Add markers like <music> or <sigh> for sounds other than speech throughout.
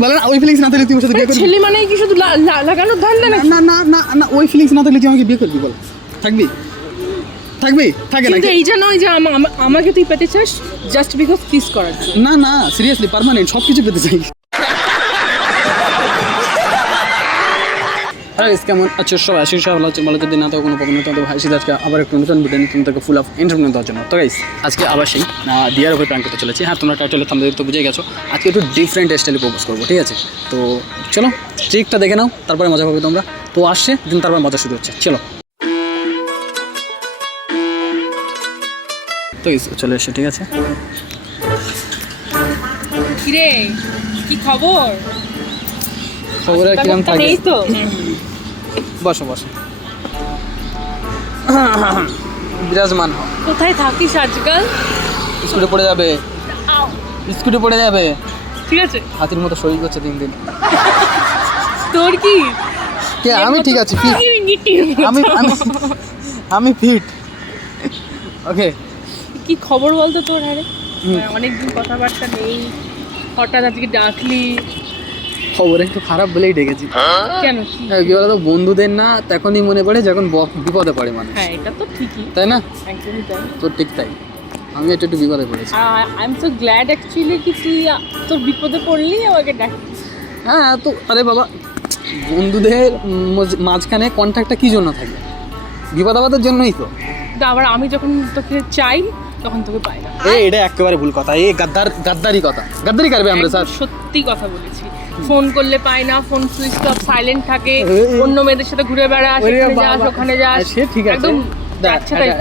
বলে না ওই ফিলিংস না থাকলে তুই আমার সাথে বিয়ে করবি? ছেলে মানে কি শুধু লাগানোর ধান্দা না না না না না ওই ফিলিংস না থাকলে তুই আমাকে বিয়ে করবি বল। থাকবি? থাকবি? থাকে না এই যে নয় যে আমা- আমা- আমাকে তুই পেতে চাস জাস্ট বিকজ কিস করার না না সিরিয়াসলি পার্মানেন্ট সব কিছু পেতে চাই। হ্যাঁ কেমন আচ্ছা সবাই? আশি সবাই ভালো আছেন। ভালো যদি না তো কোনো প্রবলেম তো ভাই আজকে আবার একটু নতুন ভিডিও নতুন থেকে ফুল অফ এন্টারটেনমেন্ট দেওয়ার জন্য। তো গাইস আজকে আবার সেই দিয়ার উপরে প্ল্যান করতে চলেছি। হ্যাঁ তোমরা টাইটেলে থামলে তো বুঝে গেছো। আজকে একটু ডিফারেন্ট স্টাইলে প্রপোজ করব ঠিক আছে? তো চলো ট্রিকটা দেখে নাও তারপরে মজা পাবে তোমরা। তো আসছে দিন তারপর মজা শুরু হচ্ছে। চলো। তো চলে এসে ঠিক আছে? কিরে কি খবর? খবর কিরম থাকে? তো। বসো বসো। বিরাজমান হও। কোথায় থাকিস আজকাল? স্কুলে পড়ে যাবে। স্কুলে পড়ে যাবে। ঠিক আছে। হাতির মতো শরীর করছে দিন দিন। তোর কি? কে আমি ঠিক আছি ফিট। আমি আমি ফিট। ওকে। কি খবর বলতো তোর আরে? অনেকদিন কথাবার্তা নেই। হঠাৎ আজকে ডাকলি। খবর একটু খারাপ বলেই ডেকেছি। কেন? কি হ্যাঁ, বলতো বন্ধুদের না তখনই মনে পড়ে যখন বিপদে পড়ে মানুষ। হ্যাঁ এটা তো ঠিকই। তাই না? একদমই তাই। তো ঠিক তাই। আমি একটু একটু বিপদে পড়েছি। I am so glad actually কি তুই তোর বিপদে পড়লি আমাকে ডাকিস হ্যাঁ তো আরে বাবা বন্ধুদের মাঝখানে কন্ট্যাক্টটা কি জন্য থাকে? বিপদ আপদের জন্যই তো। আবার আমি যখন তোকে চাই তখন তোকে পাই না। এ এটা একেবারে ভুল কথা। এ গাদ্দার গাদ্দারি কথা। গাদ্দারি করবে আমরা স্যার। সত্যি কথা বলেছি। ফোন করলে পায় না ফোন সুইচ অফ সাইলেন্ট থাকে। অন্য মেয়েদের সাথে ঘুরে বেড়াস এখানে যাস ওখানে যাস। সে ঠিক আছে। একদম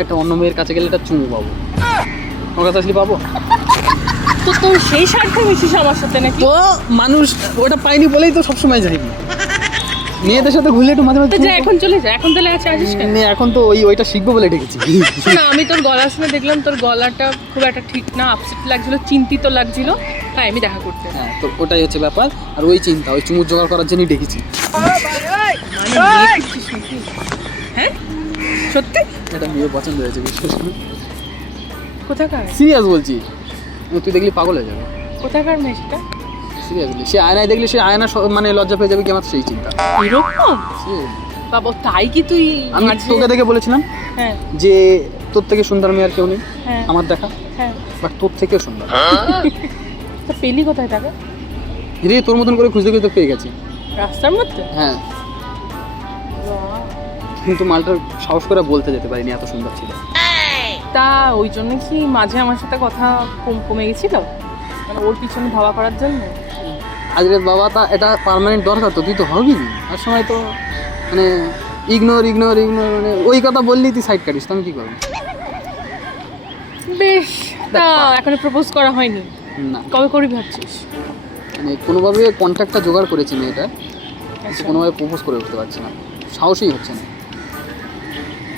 একটা অন্য মেয়ের কাছে গেলে এটা চুমু পাবো। ওর কাছে আসলে পাবো? তো তোর সেই স্বার্থে মিশিস আমার সাথে নাকি? তো মানুষ ওটা পাইনি বলেই তো সবসময় যাইনি মেয়েদের সাথে ঘুরলে একটু মাঝে মাঝে যা এখন চলে যা এখন তাহলে আছে আসিস কেন? নে, এখন তো ওই ওইটা শিখব বলে ডেকেছি। না আমি তোর গলা শুনে দেখলাম তোর গলাটা খুব একটা ঠিক না আপসেট লাগছিল চিন্তিত লাগছিল। তাই আমি দেখা করতে হ্যাঁ তো ওটাই হচ্ছে ব্যাপার। আর ওই চিন্তা ওই চুমুর জোগাড় করার জন্যই ডেকেছি। মানে? হ্যাঁ? সত্যি? এটা মেয়ে পছন্দ হয়েছে বিশ্বাস কোথাকার? সিরিয়াস বলছি। তুই দেখলি পাগল হয়ে যাবে। কোথাকার মেয়েটা? সিরিয়াসলি সে আয়নায় দেখলে সে আয়না স- মানে লজ্জা পেয়ে যাবে কি আমার সেই চিন্তা। এরকম Seriously। বাবা তাই কি তুই আমি মাঝে- তোকে দেখে বলেছিলাম হ্যাঁ। যে তোর থেকে সুন্দর মেয়ে আর কেউ নেই। হ্যাঁ। আমার দেখা। হ্যাঁ। বাট তোর থেকেও সুন্দর। তা পেলি কোথায় টাকা রে তোর মতন করে খুঁজতে খুঁজতে পেয়ে গেছি। রাস্তার মধ্যে? হ্যাঁ। কিন্তু মালটার সাহস করে বলতে যেতে পারিনি এত সুন্দর ছিল। তা ওই জন্য কি মাঝে আমার সাথে কথা কম- কমে গেছিল? মানে ওর পিছনে ধাওয়া করার জন্য? আজকে বাবা তা এটা পার্মানেন্ট দরকার তো তুই তো হবি আর সময় তো মানে ইগনোর ইগনোর ইগনোর মানে ওই কথা বললি তুই সাইড কাটিস তো আমি কী করব? বেশ তা এখনও প্রপোজ করা হয়নি। না। কবে করবি ভাবছিস? মানে কোনোভাবে কন্ট্যাক্টটা জোগাড় করেছি মেয়েটা আচ্ছা। কোনোভাবে প্রপোজ করে উঠতে পারছি না। সাহসই হচ্ছে না।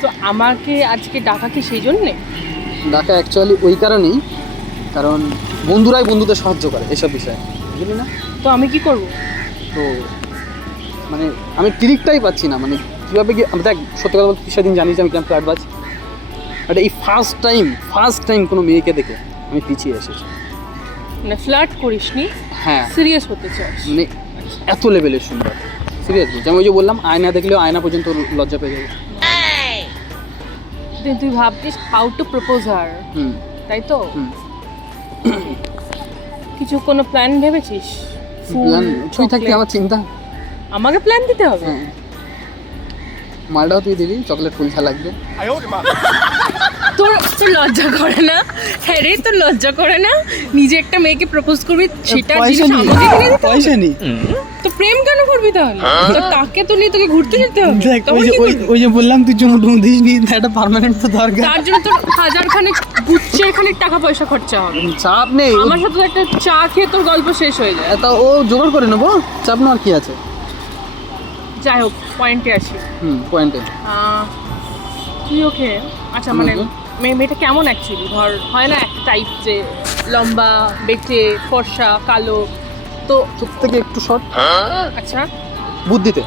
তো আমাকে আজকে ডাকা কি সেই জন্যে? ডাকা অ্যাকচুয়ালি ওই কারণেই কারণ বন্ধুরাই বন্ধুদের সাহায্য করে এসব বিষয়ে বুঝলি না? তো আমি কি করব? তো মানে আমি ট্রিকটাই পাচ্ছি না মানে কীভাবে কি আমি দেখ সত্যি কথা বলতে তুই সেদিন জানিস আমি কেমন ফ্ল্যাট বাজ বাট এই ফার্স্ট টাইম ফার্স্ট টাইম কোনো মেয়েকে দেখে আমি পিছিয়ে এসেছি। মানে ফ্ল্যাট করিসনি হ্যাঁ। সিরিয়াস হতে চাস। মানে এত লেভেলের সুন্দর। সিরিয়াস যেমন ওই যে বললাম আয়না দেখলেও আয়না পর্যন্ত লজ্জা পেয়ে যাবে। তুই- ভাবছিস হাউ টু প্রপোজ হার হুম। তাই তো? হুম। কিছু কোনো প্ল্যান ভেবেছিস? প্ল্যান তুই থাকতে আমার চিন্তা। আমাকে প্ল্যান দিতে হবে? হ্যাঁ। মালটাও তুই দিবি চকলেট ফুল লাগবে। <laughs> তোর তোর লজ্জা করে না? হ্যাঁ রে তোর লজ্জা করে না? নিজে একটা মেয়েকে প্রপোজ করবি সেটা দিতে হবে? পয়সা নেই। তো প্রেম কেন করবি তাহলে? তো তাকে তো নিয়ে তোকে ঘুরতে যেতে হবে। দেখ ওই যে কি ওই যে বললাম তুই চুমু টুমু দিস নি একটা পার্মানেন্ট তো দরকার। তার জন্য তোর হাজার খানেক গুচ্ছের খানেক টাকা পয়সা খরচা হবে। চাপ নেই। আমার সাথে তো একটা চা খেয়ে তোর গল্প শেষ হয়ে যায়। তা ও জোগাড় করে নেব। চাপ নেওয়ার কি আছে? যাই হোক পয়েন্টে আসি। হুম পয়েন্টে আহ, তুই ওকে আচ্ছা মানে মেয়েটা কেমন অ্যাকচুয়ালি ধর হয় না একটা টাইপ যে লম্বা বেটে ফর্সা কালো তো তোর থেকে একটু শর্ট আচ্ছা। বুদ্ধিতে।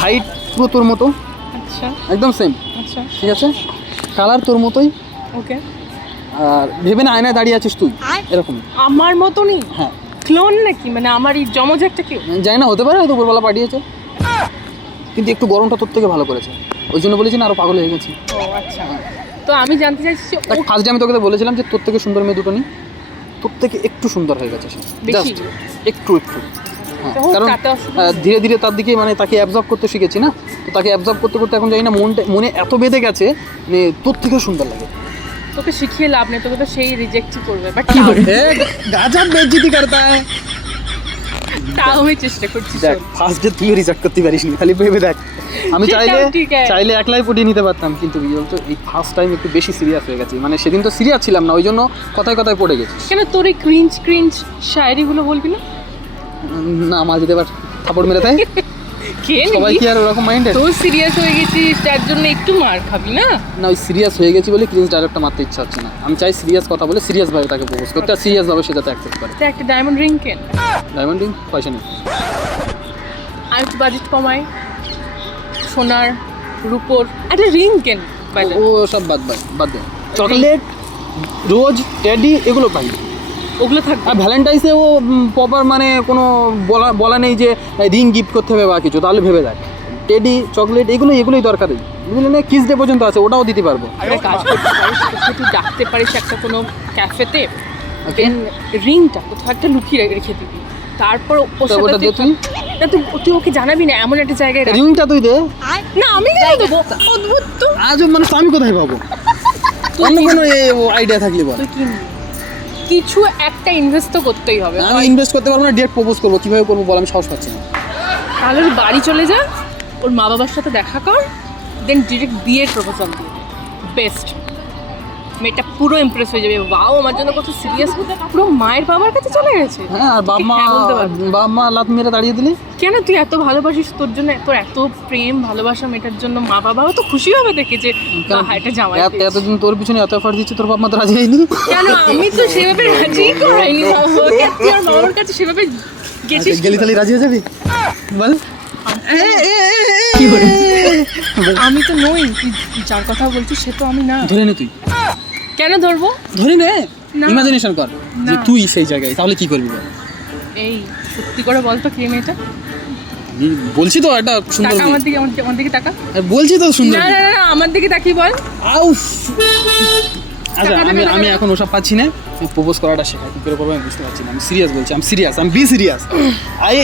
হাইট পুরো তোর মতো। আচ্ছা। একদম সেম আচ্ছা। ঠিক আছে? কালার তোর মতোই। ওকে আর ভেবে না আয়নায় দাঁড়িয়ে আছিস তুই। এরকম। আমার মতনই? হ্যাঁ। ক্লোন নাকি? মানে আমার এই জমজ একটা কেউ? জানি না হতে পারে হয়তো উপরবেলা পাঠিয়েছে। কিন্তু একটু গরমটা তোর থেকে ভালো করেছে। ওই জন্য বলেছি না আরও পাগল হয়ে গেছি। ও আচ্ছা। তো আমি জানতে চাইছি যে ও ফার্স্ট আমি তোকে বলেছিলাম যে তোর থেকে সুন্দর মেয়ে দুটো নি তোর থেকে একটু সুন্দর হয়ে গেছে সে। বেশি? একটু একটু। হ্যাঁ, তো হোক, কারণ তাতে অসুবিধা আহ, ধীরে ধীরে তার দিকে মানে তাকে অ্যাবজর্ব করতে শিখেছি না? তো তাকে অ্যাবজর্ব করতে করতে এখন জানি না মনটা মনে এত বেঁধে গেছে মানে তোর থেকেও সুন্দর লাগে। তোকে শিখিয়ে লাভ নেই তোকে তো সেই রিজেক্টই করবে। বাট গাজা বেজ্জিতি করতা হ্যায় তাও আমি চেষ্টা করছি দেখ ফার্স্ট ডে তুইও রিজেক্ট করতে পারিস নি খালি ভেবে দেখ। আমি চাইলে চাইলে একলাই পটিয়ে নিতে পারতাম কিন্তু বলতো এই ফার্স্ট টাইম একটু বেশি সিরিয়াস হয়ে গেছি। মানে সেদিন তো সিরিয়াস ছিলাম না ওই জন্য কথায় কথায় পড়ে গেছি। কেন তোর এই ক্রিঞ্জ ক্রিঞ্জ শায়েরিগুলো বলবি না? না এবার থাপড় মেরে দেয় <laughs> কে সবাই কি আর ওরকম মাইন্ডেড সিরিয়াস হয়ে গেছিস তার জন্য একটু মার খাবি না? না ওই সিরিয়াস হয়ে গেছি বলে মারতে ইচ্ছা হচ্ছে না। আমি চাই সিরিয়াস কথা বলে সিরিয়াস ভাবে তাকে প্রপোজ করতে আর সিরিয়াস ভাবে অ্যাকসেপ্ট করে। একটা ডায়মন্ড রিং কেন? ডায়মন্ড রিং পয়সা নেই। আর একটু বাজেট কমাই। সোনার রূপোর একটা রিং কেন? ও সব বাদ বাদ বাদ দে। চকলেট রোজ টেডি এগুলো পাই। ওগুলো থাকবে আর ভ্যালেন্টাইন্সে ও প্রপার মানে কোনো বলা বলা নেই যে রিং গিফট করতে হবে বা কিছু তাহলে ভেবে দেখ। টেডি চকলেট এগুলো এগুলোই দরকারি। এগুলো না? কিস ডে পর্যন্ত আছে ওটাও দিতে পারব। কাজ করতে পারিস তুই ডাকতে পারিস একটা কোনো ক্যাফেতে দেন রিংটা কোথাও একটা লুকিয়ে রেখে দিবি। তারপর ওর সাথে ওটা তুই তুই। না তুই তুই ওকে জানাবি না এমন একটা জায়গায়। রিংটা তুই দে। না আমি কেন দেবো? অদ্ভুত তো। আজ মানে আমি কোথায় পাবো? অন্য কোনো আইডিয়া থাকলে বল। তুই কিছু একটা ইনভেস্ট তো করতেই হবে। আমি ইনভেস্ট করতে পারব না ডেট প্রপোজ করব। কীভাবে করব বল আমি সাহস পাচ্ছি না। তাহলে ওর বাড়ি চলে যা ওর মা বাবার সাথে দেখা কর দেন ডিরেক্ট বিয়ের প্রপোজাল দিয়ে বেস্ট মেয়েটা পুরো ইমপ্রেস হয়ে যাবে। বাও আমার জন্য কত সিরিয়াস পুরো মায়ের বাবার কাছে চলে গেছে। হ্যাঁ আর বাবা মা হ্যাঁ। বাবা মা লাত মেরে দাঁড়িয়ে দিলি? কেন তুই এত ভালোবাসিস? তোর জন্য তোর এত প্রেম ভালোবাসা মেয়েটার জন্য মা বাবাও তো খুশি হবে দেখে যে এটা জামাই এত- এতদিন তোর পিছনে এত এফার্ট দিচ্ছে তোর বাবা মা তো রাজি হয়নি। কেন? আমি তো সেভাবে রাজি করাইনি। <laughs> আর মামার কাছে সেভাবে গেছিস আচ্ছা, গেলি তাহলে রাজি হয়ে যাবি? বল। আমি তো নই। তুই যার কথা বলছিস সে তো আমি না। ধরে নে তুই। কেন ধরবো? ধরে নে। ইমাজিনেশন কর যে তুই সেই জায়গায় তাহলে কি করবি? বল এই সত্যি করে বলতো কে মেয়েটা? বলছি তো একটা সুন্দর আমার দিকে আমার দিকে- আরে বলছি তো সুন্দর না না না, না আমার দিকে তাকিয়ে বল। আউফ। আচ্ছা আমি আমি এখন ওসব পাচ্ছি না। প্রপোজ করাটা শেখা কি করে করব আমি বুঝতে পারছি না। আমি সিরিয়াস বলছি আমি সিরিয়াস আমি be serious I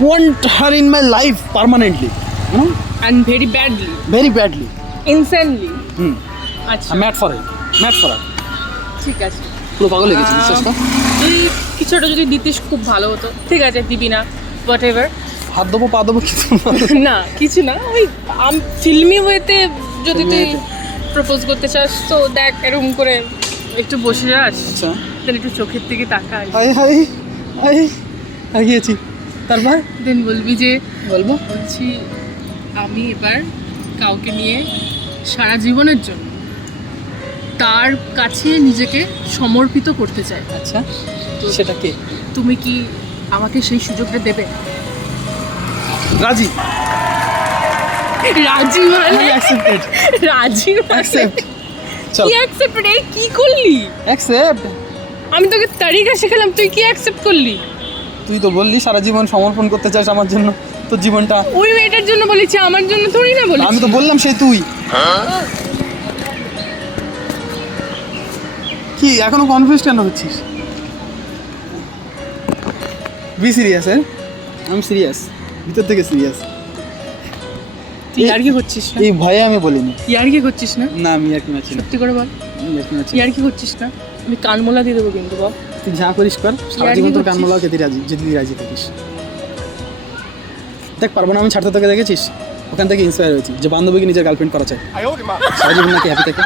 want her in my life permanently and very badly very badly insanely হুম। আচ্ছা। ম্যাট ফর ইট ফর ইট ঠিক আছে। পুরো পাগল হয়ে গেছি বিশ্বাস কর। তুই কিছুটা যদি দিতিস খুব ভালো হতো। ঠিক আছে দিবি না হোয়াট এভার হাত দেবো পা দেবো কিছু না। কিছু না ওই ফিল্মি ওয়েতে যদি তুই প্রপোজ করতে চাস তো দেখ এরকম করে একটু বসে যাস আচ্ছা। দেন একটু চোখের দিকে তাকাই হাই হাই হাই আগিয়েছি। তারপর? দেন বলবি যে বলব। বলছি আমি এবার কাউকে নিয়ে সারা জীবনের জন্য তার কাছে নিজেকে সমর্পিত করতে চাই আচ্ছা সেটা কে? তুমি কি আমাকে সেই সুযোগটা দেবে? রাজি। রাজি মানে? অ্যাকসেপ্টেড রাজি মানে? অ্যাকসেপ্ট চল। কি অ্যাকসেপ্ট রে কি করলি? অ্যাকসেপ্ট আমি তোকে তারিকা শেখালাম তুই কি অ্যাকসেপ্ট করলি? তুই তো বললি সারা জীবন সমর্পণ করতে চাস আমার জন্য তোর জীবনটা। ওই মেয়েটার জন্য বলেছি আমার জন্য থোড়ি না বলেছি। আমি তো বললাম সেই তুই। কি এখনও কনফিউজ কেন হচ্ছিস? বি সিরিয়াস হ্যাঁ আমি সিরিয়াস ভিতর থেকে সিরিয়াস তুই আর কি করছিস না? এই ভয়ে আমি বলিনি। ইয়ার কি করছিস না? না আমি আর কি মাছি না। সত্যি করে বল। আমি আর কি। ইয়ার করছিস না? আমি কানমোলা দিয়ে দেবো কিন্তু বল। তুই যা করিস কর সারা জীবন তোর? কানমোলাও খেতে রাজি যদি রাজি থাকিস। দেখ পারব না আমি ছাড়তে তোকে দেখেছিস? ওখান থেকে ইন্সপায়ার হয়েছি। যে বান্ধবীকে নিজের গার্লফ্রেন্ড করা চাই সারা জীবন নাকি হ্যাপি থাকে?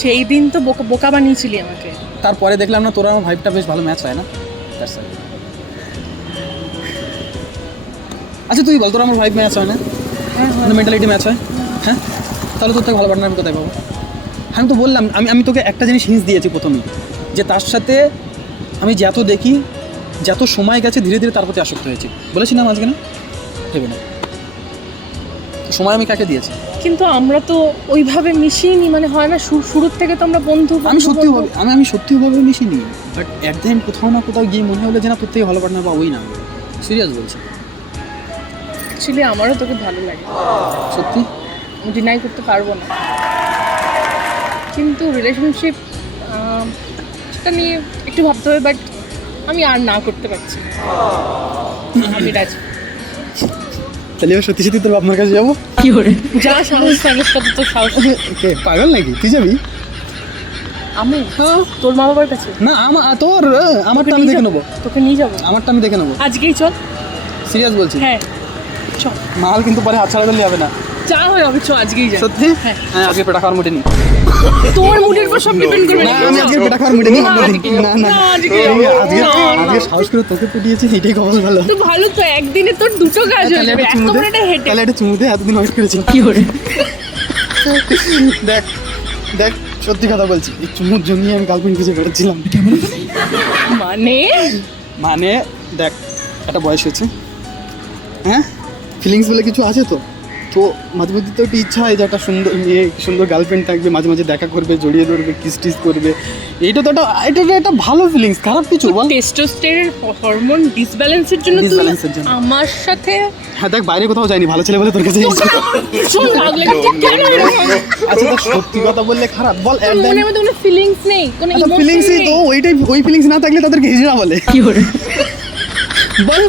সেই দিন তো বোকা বোকা বানিয়েছিলি আমাকে। তারপরে দেখলাম না তোর আমার ভাইবটা বেশ ভালো ম্যাচ হয় না. আচ্ছা তুই বল তোর আমার ভাইব ম্যাচ হয় না? মানে মেন্টালিটি ম্যাচ হয়? হ্যাঁ। তাহলে তোর থেকে ভালো পার্টনার আমি কোথায় পাবো? আমি তো বললাম আমি আমি তোকে একটা জিনিস হিন্স দিয়েছি প্রথমেই যে তার সাথে আমি যত দেখি যত সময় গেছে ধীরে ধীরে তার প্রতি আসক্ত হয়েছি। বলেছি না আজকে না? ভেবে না। তো সময় আমি কাকে দিয়েছি? কিন্তু আমরা তো ওইভাবে মিশিয়ে নি মানে হয় না শুরুর থেকে তো আমরা বন্ধু আমি সত্যি আমি আমি সত্যি ভাবে মিশিনি বাট অ্যাট দ্য এন্ড কোথাও না কোথাও গিয়ে মনে হলো যে না প্রত্যেকে ভালো পার্টনার পাবোই না। সিরিয়াস বলছি। অ্যাকচুয়ালি আমারও তোকে ভালো লাগে। সত্যি? আমি ডিনাই করতে পারব না। কিন্তু রিলেশনশিপ সেটা নিয়ে একটু ভাবতে হবে বাট আমি আর না করতে পারছি। আমি রাজি। তাহলে এবার সত্যি সত্যি তোর বাপমার কাছে যাব? কি করে? যা সাহস থাকে সাথে তো সাহস। কে পাগল নাকি? তুই যাবি? আমি? তোর মা বাবার কাছে। না আমার তোর আমারটা আমি দেখে নেব। তোকে নিয়ে যাব। আমারটা আমি দেখে নেব। আজকেই চল। সিরিয়াস বলছি? হ্যাঁ চল। মাল কিন্তু পরে হাত ছাড়া করলে হবে না। যা হয় হবে চল আজকেই যাই সত্যি? হ্যাঁ। হ্যাঁ আজকে পেটা খাওয়ার মোটে নি। তোর মুডের উপর সব ডিপেন্ড করবে না আমি আজকে পেটা খাওয়ার মোটে নি না, না আজকে। আজকে। আজকে সাহস করে তোকে পটিয়েছি এটাই খবর ভালো। তো ভালো তো একদিনে তোর দুটো কাজ একটা এত বড় একটা হেঁটে তাহলে একটা চুমু দে এতদিন ওয়েট করেছি। কি করে? দেখ দেখ সত্যি কথা বলছি এই চুমুর জন্যই আমি গার্লফ্রেন্ড খুঁজে বেড়াচ্ছিলাম। মানে? মানে দেখ একটা বয়স হয়েছে। হ্যাঁ? ফিলিংস বলে কিছু আছে তো? তো মাঝে মধ্যে তো একটা ইচ্ছা হয় যে একটা সুন্দর মেয়ে সুন্দর গার্লফ্রেন্ড থাকবে মাঝে মাঝে দেখা করবে জড়িয়ে ধরবে কিস টিস করবে। এইটা তো একটা এটা তো একটা ভালো ফিলিংস খারাপ কিছু বল। টেস্টোস্টেরন হরমোন ডিসব্যালেন্সের জন্য তুই জন্য। আমার সাথে হ্যাঁ দেখ বাইরে কোথাও যায়নি ভালো ছেলে বলে তোর কাছে? আচ্ছা সত্যি কথা বললে খারাপ বল মনের মধ্যে কোনো ফিলিংস নেই কোনো আচ্ছা ফিলিংসই তো ওইটাই ওই ফিলিংস না থাকলে তাদেরকে হিজড়া বলে। কি করে? বল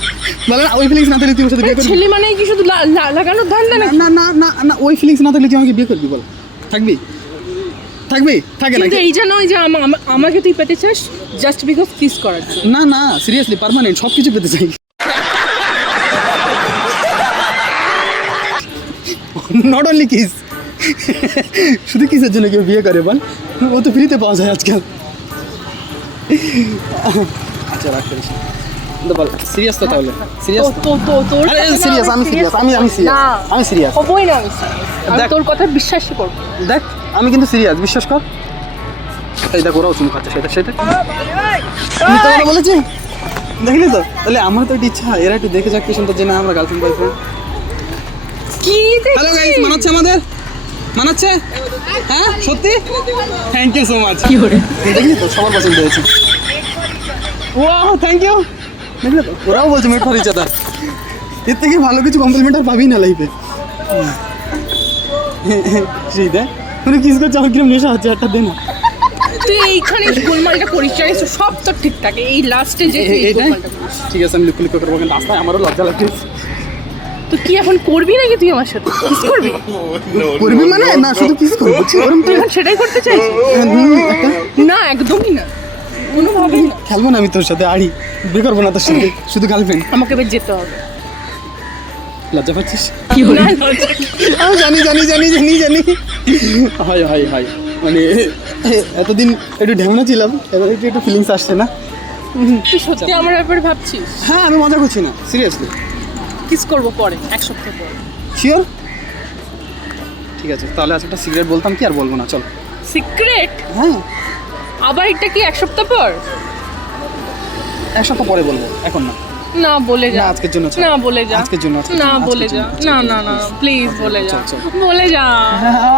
বলে না ওই ফিলিংস না থাকলে তুই ওর সাথে বিয়ে করবি? ছেলে মানেই কি শুধু লাগানোর ধান্দা না না না না না ওই ফিলিংস না থাকলে তুই আমাকে বিয়ে করবি বল। থাকবি? থাকবি? থাকে না নয় যে আমা- আমাকে তুই পেতে চাস জাস্ট বিকজ কিস করার না না সিরিয়াসলি পার্মানেন্ট সব কিছু পেতে চাই। নট অনলি কিস শুধু কিসের জন্য কেউ বিয়ে করে বল। ও তো ফ্রিতে পাওয়া যায় আজকাল। আচ্ছা রাখ করিস কিন্তু বল সিরিয়াস তো তাহলে সিরিয়াস তো- তো- তো- আরে সিরিয়াস আমি সিরিয়াস আমি আমি সিরিয়াস আমি সিরিয়াস হবই না আমি আমি তোর কথা বিশ্বাসই করব দেখ আমি কিন্তু সিরিয়াস বিশ্বাস কর এই দেখ ওরাও চুমু খাচ্ছে সেটা সেটা মিথ্যা কথা বলেছি দেখলি তো তাহলে আমার তো একটা ইচ্ছা এরা একটু দেখে যাক কি সুন্দর যে না আমরা গার্লফ্রেন্ড বয়ফ্রেন্ড কি হ্যালো গাইস মানাচ্ছে আমাদের মানাচ্ছে হ্যাঁ সত্যি থ্যাংক ইউ সো মাচ কি করে দেখলি তো সবার পছন্দ হয়েছে ওয়াও থ্যাংক ইউ তো ওরাও বলছে মেট ফর ইচ আদার এর থেকে ভালো কিছু কমপ্লিমেন্ট আর পাবি না লাইফে সেই দেখ মানে কিস করছে আমার কিরম নেশা হচ্ছে একটা দে না। তুই এইখানে গোলমালটা করিস জানিস সব তো ঠিক থাকে। এই লাস্টে যে। ঠিক আছে আমি লুকু লুকু করব কিন্তু রাস্তায় আমারও লজ্জা লাগছে তো কি এখন করবি নাকি তুই আমার সাথে? কিস করবি? <laughs> করবি মানে? না শুধু কিস করব। সেটাই করতে চাইছিস? না একদমই না। কোনোভাবেই খেলব না আমি তোর সাথে আড়ি। বিয়ে করব না তোর সাথে শুধু গার্লফ্রেন্ড আমাকে এবার যেতে হবে। লজ্জা পাচ্ছিস? কি হলো? জানি জানি জানি জানি জানি। হয় হয় হয়। মানে এতদিন একটু ঢেমনা ছিলাম এবার একটু একটু ফিলিংস আসছে না। তুই সত্যি আমার ব্যাপারে ভাবছিস? হ্যাঁ আমি মজা করছি না সিরিয়াসলি কিস করব পরে এক সপ্তাহ পরে। শিওর ঠিক আছে তাহলে আজ একটা সিগারেট বলতাম কি আর বলব না চল। সিক্রেট হ্যাঁ। আবার এটা কি এক সপ্তাহ পর? এক সপ্তাহ পরে বলব এখন না। না বলে যা। আজকের জন্য। না বলে যা। আজকের জন্য, না বলে যা। না না না প্লিজ বলে যা। চল, চল। বলে যা।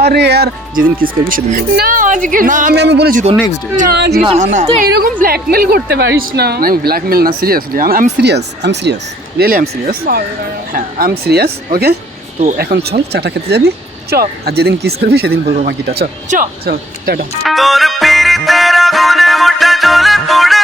আরে আর যেদিন কিস করবি সেদিন বলব না আজকে না আমি আমি বলেছি তো নেক্সট ডে না আজকে না না তুই এরকম ব্ল্যাকমেল করতে পারিস না। না আমি ব্ল্যাকমেল না সিরিয়াসলি আমি আমি সিরিয়াস আমি serious really I am serious হ্যাঁ আই এম সিরিয়াস ওকে তো এখন চল চাটা খেতে যাবি। চল আর যেদিন কিস করবি সেদিন বলব বাকিটা চল চল চল টাটা। আগুনে ওটা জ্বলে পড়ে